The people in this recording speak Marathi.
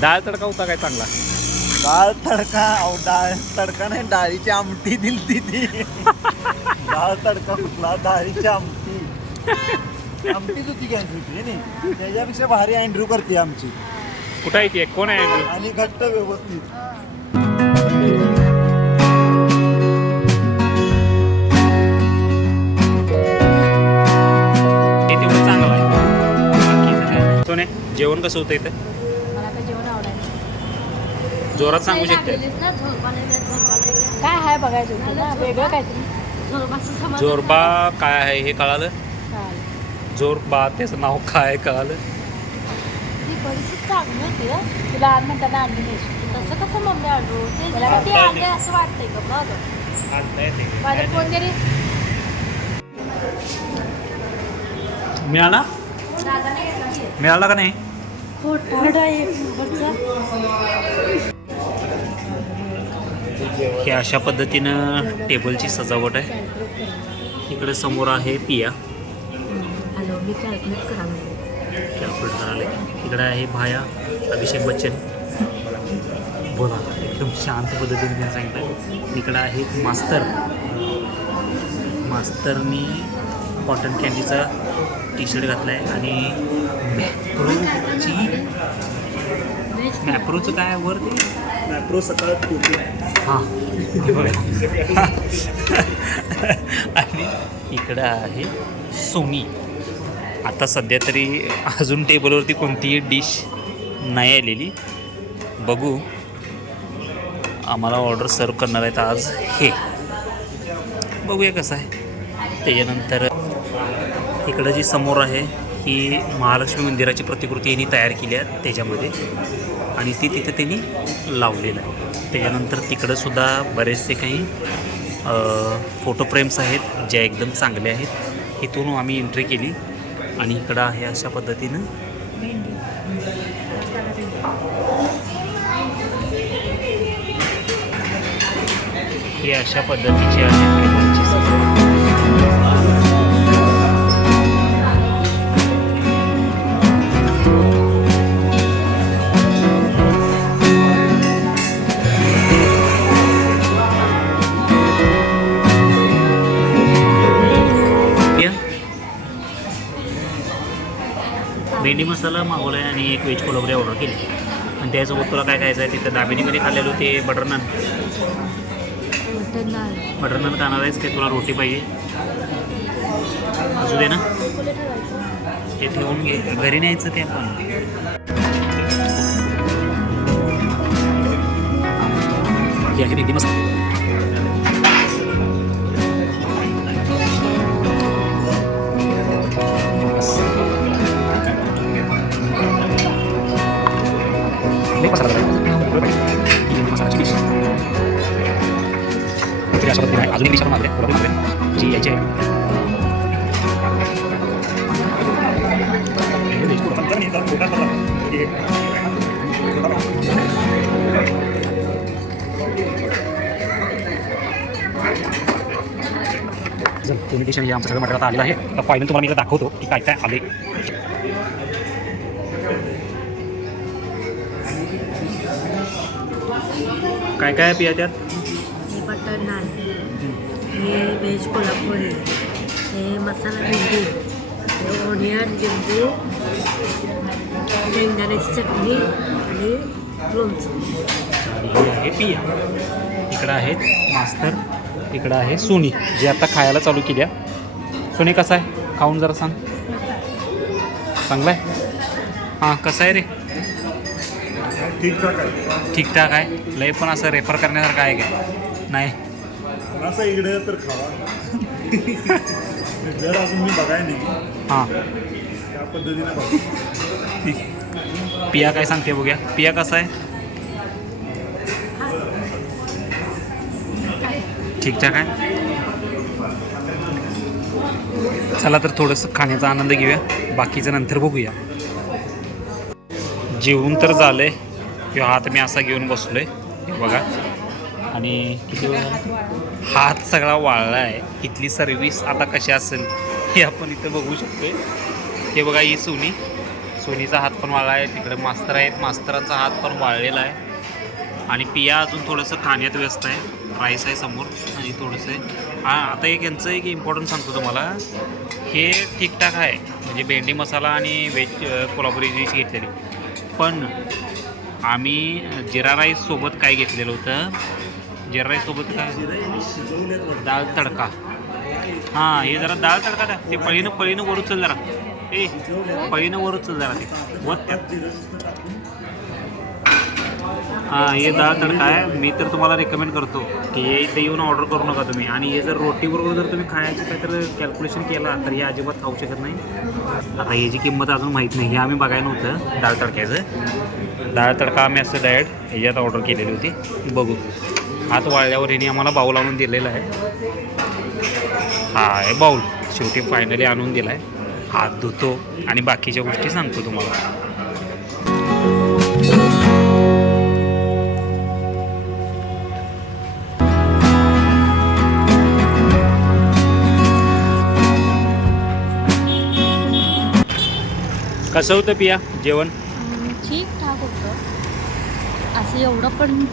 डाळ तडका होता काय चांगला? डाळ तडका अहो डाळ तडका नाही डाळीची आमटी दिली ती. डाळ तडका कुठला? डाळीची आमटी. आमटीच होती कॅन्सल होती नाही त्याच्यापेक्षा भारी अँड्रू करते आमची. कुठं आहे ती? कोण आहे Andrew? आणि घट्ट व्यवस्थित. जेवण कसं होतं इथं? जोरात सांगू शकते. काय आहे बघायचं होतं ना? वेगळं काहीतरी. जोरबा काय आहे हे कळालं. जोरबा त्याचं नाव काय कळालं? ती परिस्थिती चांगली होती हं. तुला लहान म्हणताना आणली नाही. तसं कसं मम्मी मला आणले असं वाटतंय का बघ. माझा फोन तरी मिळाला? मिळाला का नाही? खोटा. हे अशा पद्धतीनं टेबलची सजावट आहे. इकडे समोर आहे पिया. हॅलो मी कॅल्क्युलेट इकडे आहे भाया अभिषेक बच्चन. बोला एकदम शांत पद्धतीने त्यांनी सांगितलं इकडं आहे मास्तर. मास्तरनी कॉटन कॅन्डीचा टी शर्ट घातला आहे आणि मॅप्रोची मॅप्रोचं काय वर ते? मॅप्रो सकाळ हां हे. आणि इकडं आहे सोनी आता सध्या तरी अजून टेबलवरती कोणतीही डिश नाही आलेली. बघू. आम्हाला ऑर्डर सर्व करणार आहेत आज हे. बघूया कसं आहे. त्याच्यानंतर इकडं जी समोर आहे ही महालक्ष्मी मंदिराची प्रतिकृती यांनी तयार केली आहे त्याच्यामध्ये. आणि ती तिथे त्यांनी लावलेलं आहे. त्याच्यानंतर तिकडंसुद्धा बरेचसे काही फोटो फ्रेम्स आहेत जे एकदम चांगले आहेत. इथून आम्ही एंट्री केली. आणि इकडं आहे अशा पद्धतीनं. हे अशा पद्धतीचे आहे भेंडी मसाला मागवला आहे आणि एक व्हेज कोलबरी ऑर्डर केली. आणि त्यासोबत तुला काय खायचं आहे तिथं दामिनीमध्ये खाल्लेलं ते बटर नान बटर नान खाणार आहेस की तुला रोटी पाहिजे? असू दे ना. ते ठेवून घे. घरी न्यायचं ते आपण. भेंडी मसाला तरी अशा आहे. अजून एक डिश आपण आहे. जी यायचे कम्युनिकेशन हे आमचं सगळं मटेरियल आलेलं आहे तर फायनल तुम्हाला मी इकडे दाखवतो की काय काय आले काय काय पिया त्यात बटर नान हे व्हेज कोल्हापुरी. हे मसाला भेंडी. हे ओनियन लिंबू शेंगदाण्याची चटणी आणि लोणचं. हे आहे पिया इकडं आहेत मास्तर इकडं आहे सोनी जी आता खायला चालू केली आहे. सोनी कसं आहे? खाऊन जरा सांग. चांगलं आहे? हां कसं आहे रे? ठीकठाक आहे. ठीकठाक आहे. लय पण असं रेफर करण्यासारखं आहे काय? नाही. असं इकडे तर खावा. जर अजून मी बघाय नाही हां. त्या पद्धतीने बघा. पिया काय सांगते बघूया. पिया कसं आहे? ठीकठाक आहे? चला तर थोडंसं खाण्याचा आनंद घेऊया. बाकीचं नंतर बघूया. जेवून तर झालंय. किंवा हात मी असा घेऊन बसलोय. बघा. आणि किती? हात सगळा वाळला आहे इथली सर्व्हिस आता कशी असेल हे आपण इथं बघू शकतोय. हे बघा ही सोनी. सोनीचा हात पण वाळला आहे तिकडे मास्तर आहेत. मास्तरांचा हात पण वाळलेला आहे. आणि पिया अजून थोडंसं खाण्यात व्यस्त आहे. राईस आहे समोर आणि थोडंसं. हा आता एक यांचं एक इम्पॉर्टंट सांगतो तुम्हाला. हे ठीकठाक आहे. म्हणजे भेंडी मसाला आणि व्हेज कोल्हापुरी डिश घेतलेली. पण आम्ही जिरा राईस सोबत काय घेतलेलं होतं? जिरा काय डाळ तडका. हां हे जरा डाळ तडका द्या. ते पळीनं पळीनं वर उचल जरा. ए पळीनं वर उचल जरा ते. त्यात हां हे डाळ तडका आहे. मी तर तुम्हाला रेकमेंड करतो की हे इथे येऊन ऑर्डर करू नका तुम्ही. आणि हे जर रोटीबरोबर जर तुम्ही खायचं काय तर कॅल्क्युलेशन केला तर हे अजिबात खाऊ शकत नाही. आता याची किंमत अजून माहीत नाही. हे आम्ही बघायला नव्हतं डाळ तडक्याचं. डाळ तडका आम्ही असं डायट ह्याच्यात ऑर्डर केलेली होती. बघू. हात वाळल्यावर हिने आम्हाला बाऊल आणून दिलेला आहे. हा आहे बाऊल शेवटी फायनली आणून दिला आहे हात धुतो आणि बाकीच्या गोष्टी सांगतो तुम्हाला. कसं होतं पिया? जेवण? ठीक ठाक होतं. असं एवढं पण